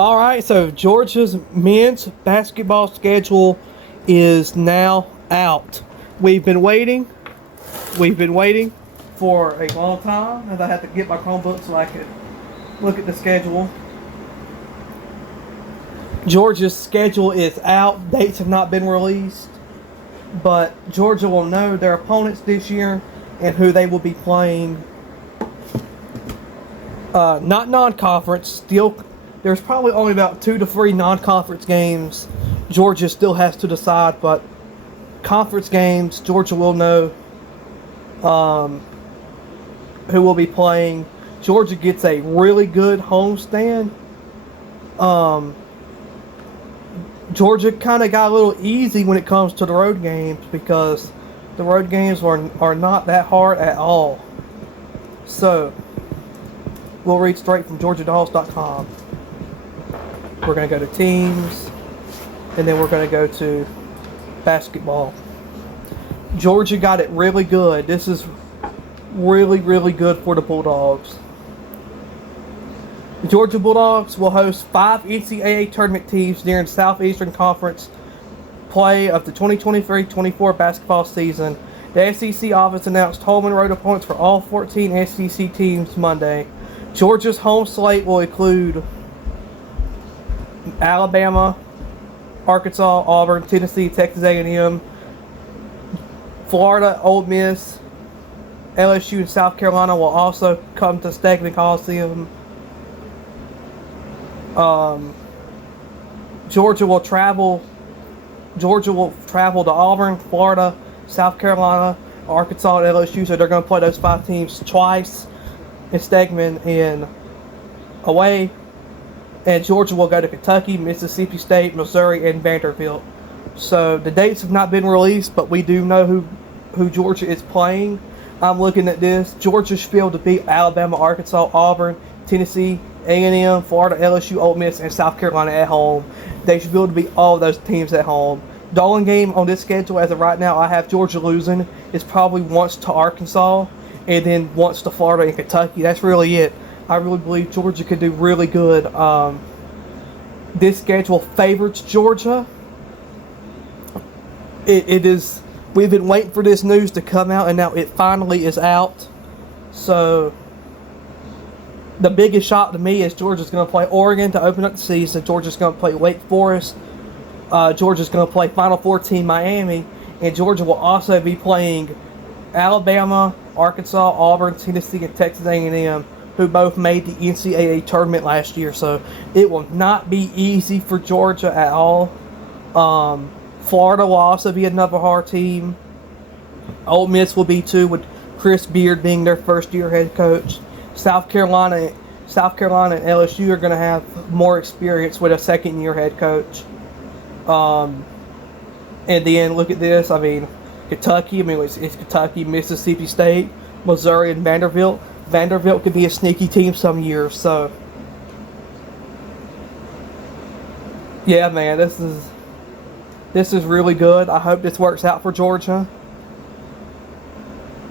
All right, so Georgia's men's basketball schedule is now out. We've been waiting. We've been waiting for a long time, and I had to get my Chromebook so I could look at the schedule. Georgia's schedule is out. Dates have not been released, but Georgia will know their opponents this year and who they will be playing. Not non-conference. Still, there's probably only about 2 to 3 non-conference games Georgia still has to decide, but conference games, Georgia will know who will be playing. Georgia gets a really good homestand. Georgia kind of got a little easy when it comes to the road games because the road games are not that hard at all. So, we'll read straight from GeorgiaDogs.com. We're going to go to teams, and then we're going to go to basketball. Georgia got it really good. This is really, really good for the Bulldogs. The Georgia Bulldogs will host 5 NCAA tournament teams during Southeastern Conference play of the 2023-24 basketball season. The SEC office announced home and road opponents for all 14 SEC teams Monday. Georgia's home slate will include Alabama, Arkansas, Auburn, Tennessee, Texas A&M, Florida, Ole Miss, LSU, and South Carolina will also come to Stegeman Coliseum. Georgia will travel to Auburn, Florida, South Carolina, Arkansas, and LSU. So they're going to play those 5 teams twice in Stegeman and away. And Georgia will go to Kentucky, Mississippi State, Missouri, and Vanderbilt. So the dates have not been released, but we do know who Georgia is playing. I'm looking at this. Georgia should be able to beat Alabama, Arkansas, Auburn, Tennessee, A&M, Florida, LSU, Ole Miss, and South Carolina at home. They should be able to beat all of those teams at home. The only game on this schedule as of right now I have Georgia losing is probably once to Arkansas and then once to Florida and Kentucky. That's really it. I really believe Georgia could do really good. This schedule favors Georgia. It is. We've been waiting for this news to come out, and now it finally is out. So, the biggest shock to me is Georgia's going to play Oregon to open up the season. Georgia's going to play Wake Forest. Georgia's going to play Final Four team Miami. And Georgia will also be playing Alabama, Arkansas, Auburn, Tennessee, and Texas A&M, who both made the NCAA tournament last year. So, it will not be easy for Georgia at all. Florida will also be another hard team. Ole Miss will be too, with Chris Beard being their first-year head coach. South Carolina and LSU are going to have more experience with a second-year head coach. And then look at this. I mean, Kentucky. I mean, it's Kentucky, Mississippi State, Missouri, and Vanderbilt. Vanderbilt could be a sneaky team some years. So, yeah, man, this is really good. I hope this works out for Georgia.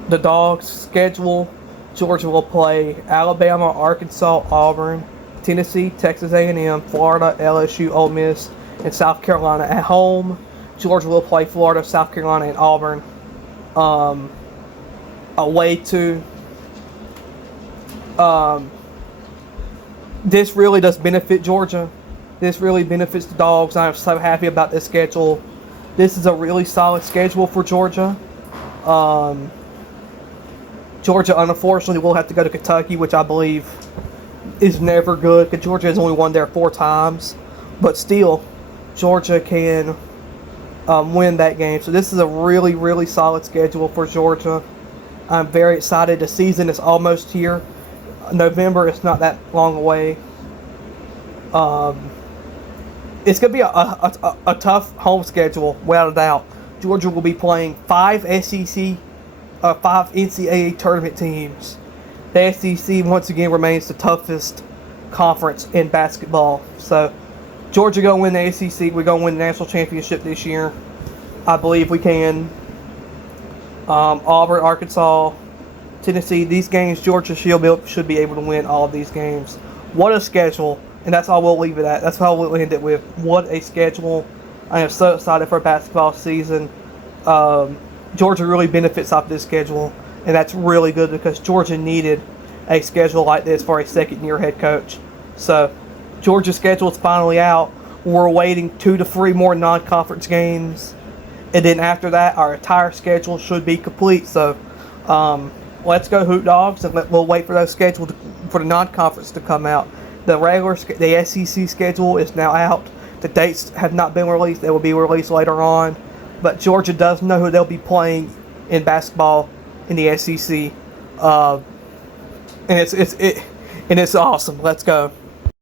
The Dogs' schedule. Georgia will play Alabama, Arkansas, Auburn, Tennessee, Texas A&M, Florida, LSU, Ole Miss, and South Carolina at home. Georgia will play Florida, South Carolina, and Auburn away to. This really does benefit Georgia. This really benefits the Dogs. I am so happy about this schedule. This is a really solid schedule for Georgia. Georgia, unfortunately, will have to go to Kentucky, which I believe is never good, because Georgia has only won there 4 times. But still, Georgia can win that game. So this is a really, really solid schedule for Georgia. I'm very excited. The season is almost here. November is not that long away. It's going to be a tough home schedule, without a doubt. Georgia will be playing 5 NCAA tournament teams. The SEC, once again, remains the toughest conference in basketball. So, Georgia going to win the SEC. We're going to win the national championship this year. I believe we can. Auburn, Arkansas, Tennessee, these games, Georgia should be able to win all of these games. What a schedule. And that's all we'll leave it at. That's how we'll end it with. What a schedule. I am so excited for basketball season. Georgia really benefits off this schedule, and that's really good because Georgia needed a schedule like this for a second-year head coach. So Georgia's schedule is finally out. We're waiting 2 to 3 more non-conference games, and then after that, our entire schedule should be complete. So let's go Hoot Dogs, and we'll wait for those schedules for the non-conference to come out. The SEC schedule is now out. The dates have not been released. They will be released later on. But Georgia does know who they'll be playing in basketball in the SEC, and it's awesome. Let's go.